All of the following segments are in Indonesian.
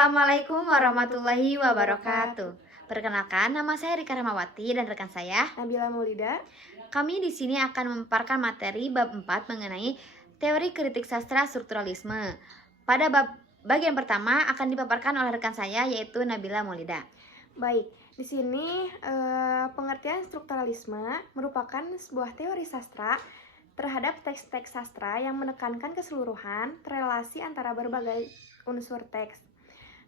Assalamualaikum warahmatullahi wabarakatuh. Perkenalkan, nama saya Rika Rahmawati dan rekan saya Nabila Maulida. Kami di sini akan memaparkan materi bab 4 mengenai teori kritik sastra strukturalisme. Pada bagian pertama akan dipaparkan oleh rekan saya yaitu Nabila Maulida. Baik, di sini pengertian strukturalisme merupakan sebuah teori sastra terhadap teks-teks sastra yang menekankan keseluruhan relasi antara berbagai unsur teks.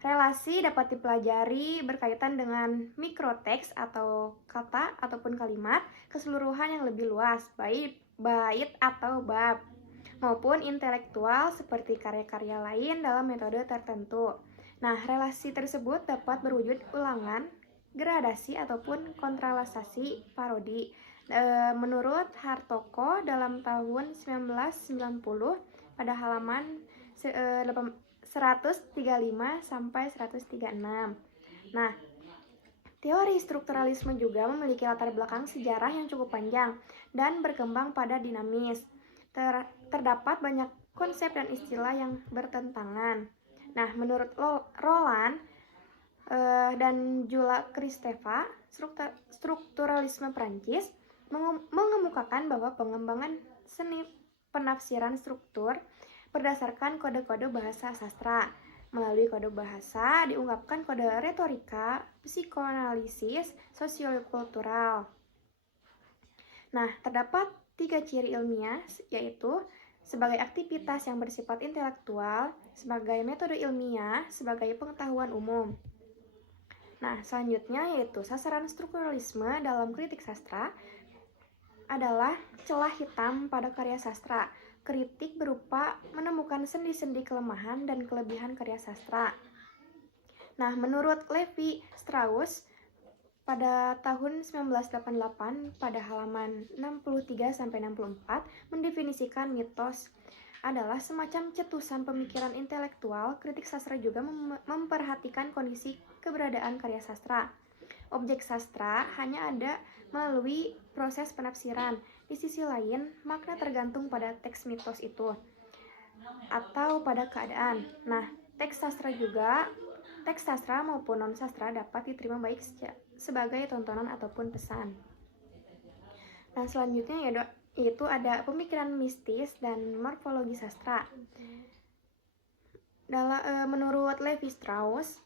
Relasi dapat dipelajari berkaitan dengan mikroteks atau kata ataupun kalimat, keseluruhan yang lebih luas, bait atau bab, maupun intelektual seperti karya-karya lain dalam metode tertentu. Nah, relasi tersebut dapat berwujud ulangan, gradasi ataupun kontrastasasi parodi. Menurut Hartoko dalam tahun 1990 pada halaman 135 sampai 136. Nah, teori strukturalisme juga memiliki latar belakang sejarah yang cukup panjang dan berkembang pada dinamis. Terdapat banyak konsep dan istilah yang bertentangan. Nah, menurut Roland dan Jula Kristeva, strukturalisme Prancis mengemukakan bahwa pengembangan seni penafsiran struktur berdasarkan kode-kode bahasa sastra. Melalui kode bahasa diungkapkan kode retorika, psikoanalisis, sosiokultural. Nah, terdapat 3 ciri ilmiah, yaitu sebagai aktivitas yang bersifat intelektual, sebagai metode ilmiah, sebagai pengetahuan umum. Nah, selanjutnya yaitu sasaran strukturalisme dalam kritik sastra adalah celah hitam pada karya sastra. Kritik berupa menemukan sendi-sendi kelemahan dan kelebihan karya sastra. Nah, menurut Levi Strauss pada tahun 1988 pada halaman 63-64 mendefinisikan mitos adalah semacam cetusan pemikiran intelektual. Kritik sastra juga memperhatikan kondisi keberadaan karya sastra. Objek sastra hanya ada melalui proses penafsiran. Di sisi lain, makna tergantung pada teks mitos itu atau pada keadaan. Nah, teks sastra maupun non sastra dapat diterima baik sebagai tontonan ataupun pesan. Nah, selanjutnya yaitu ada pemikiran mistis dan morfologi sastra. Menurut Levi Strauss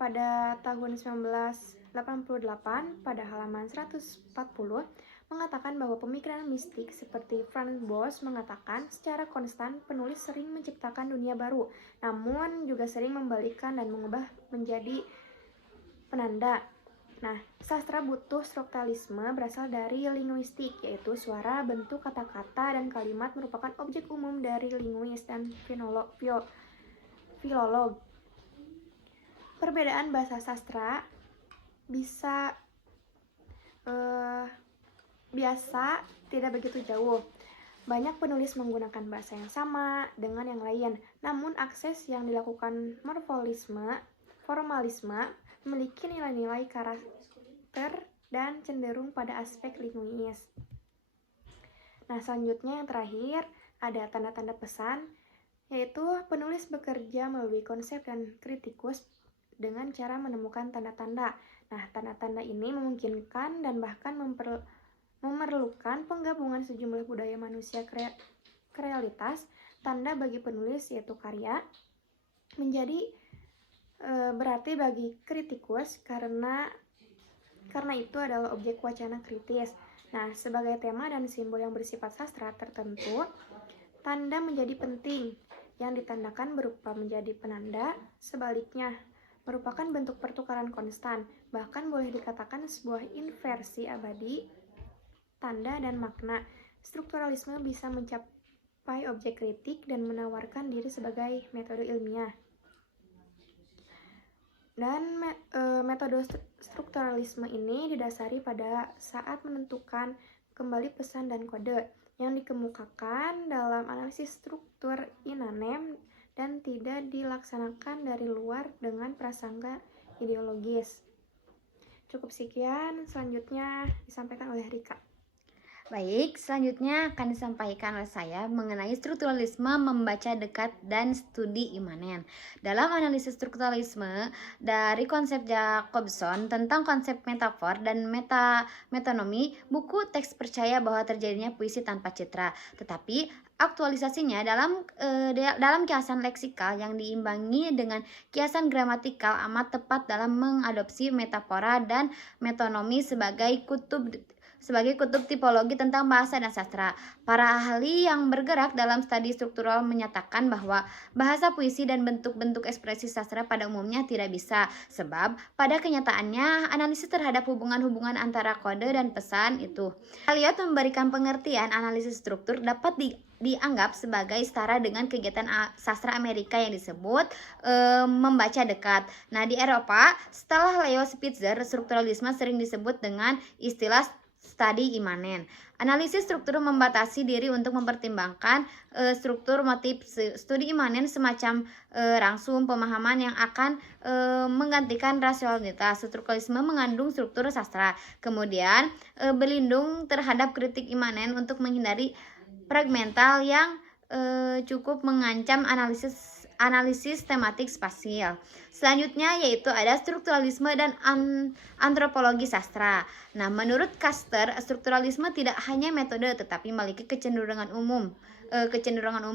pada tahun 1988 pada halaman 140 mengatakan bahwa pemikiran mistik seperti Franz Boas mengatakan secara konstan penulis sering menciptakan dunia baru, namun juga sering membalikkan dan mengubah menjadi penanda. Nah, sastra butuh strukturalisme berasal dari linguistik, yaitu suara, bentuk, kata-kata, dan kalimat merupakan objek umum dari linguis dan filolog. Perbedaan bahasa sastra biasa tidak begitu jauh. Banyak penulis menggunakan bahasa yang sama dengan yang lain, namun akses yang dilakukan formalisme memiliki nilai-nilai karakter dan cenderung pada aspek linguis. Nah, selanjutnya yang terakhir ada tanda-tanda pesan, yaitu penulis bekerja melalui konsep dan kritikus dengan cara menemukan tanda-tanda. Nah, tanda-tanda ini memungkinkan dan bahkan memerlukan penggabungan sejumlah budaya manusia krealitas. Tanda bagi penulis yaitu karya menjadi berarti bagi kritikus karena itu adalah objek wacana kritis. Nah, sebagai tema dan simbol yang bersifat sastra tertentu, tanda menjadi penting. Yang ditandakan berupa menjadi penanda, sebaliknya merupakan bentuk pertukaran konstan, bahkan boleh dikatakan sebuah inversi abadi tanda dan makna. Strukturalisme bisa mencapai objek kritik dan menawarkan diri sebagai metode ilmiah. Dan metode strukturalisme ini didasari pada saat menentukan kembali pesan dan kode yang dikemukakan dalam analisis struktur inanem dan tidak dilaksanakan dari luar dengan prasangka ideologis. Cukup sekian, selanjutnya disampaikan oleh Rika. Baik, selanjutnya akan disampaikan oleh saya mengenai strukturalisme membaca dekat dan studi imanen. Dalam analisis strukturalisme dari konsep Jacobson tentang konsep metafor dan metanomi, buku teks percaya bahwa terjadinya puisi tanpa citra, tetapi aktualisasinya dalam kiasan leksikal yang diimbangi dengan kiasan gramatikal amat tepat dalam mengadopsi metafora dan metanomi sebagai kutub tipologi tentang bahasa dan sastra. Para ahli yang bergerak dalam studi struktural menyatakan bahwa bahasa puisi dan bentuk-bentuk ekspresi sastra pada umumnya tidak bisa, sebab pada kenyataannya analisis terhadap hubungan-hubungan antara kode dan pesan itu. Eliot memberikan pengertian analisis struktur dapat dianggap sebagai setara dengan kegiatan sastra Amerika yang disebut membaca dekat. Nah, di Eropa, setelah Leo Spitzer, strukturalisme sering disebut dengan istilah studi imanen. Analisis struktur membatasi diri untuk mempertimbangkan struktur motif. Studi imanen semacam rangsum pemahaman yang akan menggantikan rasionalitas. Strukturalisme mengandung struktur sastra. Kemudian berlindung terhadap kritik imanen untuk menghindari fragmental yang cukup mengancam analisis tematik spasial. Selanjutnya yaitu ada strukturalisme dan antropologi sastra. Nah, menurut Caster, strukturalisme tidak hanya metode tetapi memiliki kecenderungan umum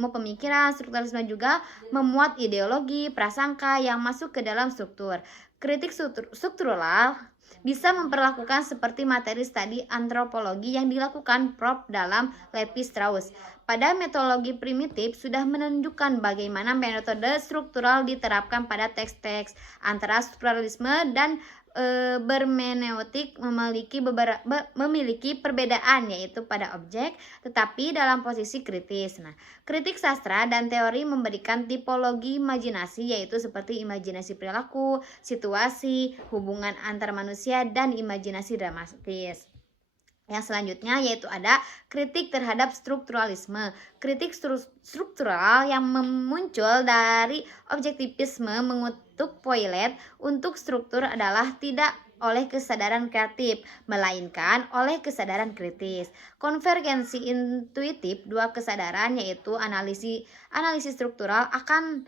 pemikiran. Strukturalisme juga memuat ideologi, prasangka yang masuk ke dalam struktur. Kritik struktural bisa memperlakukan seperti materi studi antropologi yang dilakukan Prof dalam Levi-Strauss. Pada metodologi primitif sudah menunjukkan bagaimana metode struktural diterapkan pada teks-teks. Antara strukturalisme dan bermeneutik memiliki perbedaan, yaitu pada objek tetapi dalam posisi kritis. Nah, kritik sastra dan teori memberikan tipologi imajinasi, yaitu seperti imajinasi perilaku, situasi, hubungan antar manusia, dan imajinasi dramatis. Yang selanjutnya yaitu ada kritik terhadap strukturalisme. Kritik struktural yang muncul dari objektivisme mengutuk Poilet untuk struktur adalah tidak oleh kesadaran kreatif, melainkan oleh kesadaran kritis. Konvergensi intuitif dua kesadaran yaitu analisis struktural akan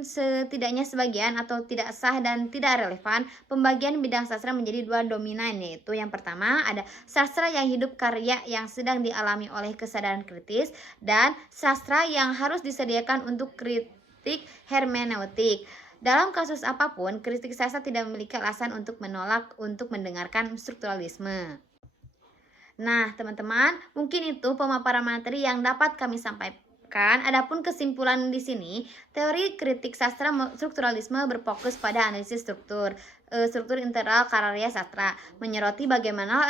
setidaknya sebagian atau tidak sah dan tidak relevan. Pembagian bidang sastra menjadi dua dominan, yaitu yang pertama ada sastra yang hidup karya yang sedang dialami oleh kesadaran kritis, dan sastra yang harus disediakan untuk kritik hermeneutik. Dalam kasus apapun, kritik sastra tidak memiliki alasan untuk menolak untuk mendengarkan strukturalisme. Nah, teman-teman, mungkin itu pemaparan materi yang dapat kami sampaikan. Adapun kesimpulan di sini, teori kritik sastra strukturalisme berfokus pada analisis struktur internal karya sastra, menyoroti bagaimana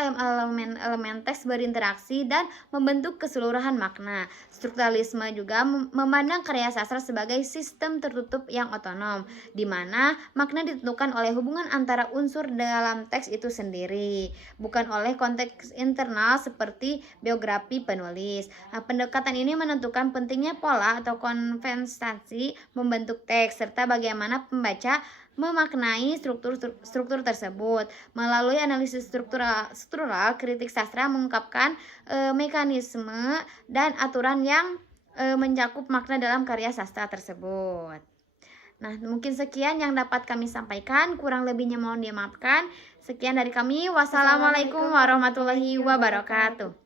elemen teks berinteraksi dan membentuk keseluruhan makna. Strukturalisme juga memandang karya sastra sebagai sistem tertutup yang otonom, di mana makna ditentukan oleh hubungan antara unsur dalam teks itu sendiri, bukan oleh konteks internal seperti biografi penulis. Nah, pendekatan ini menentukan pentingnya pola atau konvensi membentuk teks, serta bagaimana pembaca memaknai struktur tersebut. Melalui analisis struktural, kritik sastra mengungkapkan mekanisme dan aturan yang mencakup makna dalam karya sastra tersebut. Nah, mungkin sekian yang dapat kami sampaikan, kurang lebihnya mohon dimaafkan. Sekian dari kami. Wassalamualaikum warahmatullahi wabarakatuh.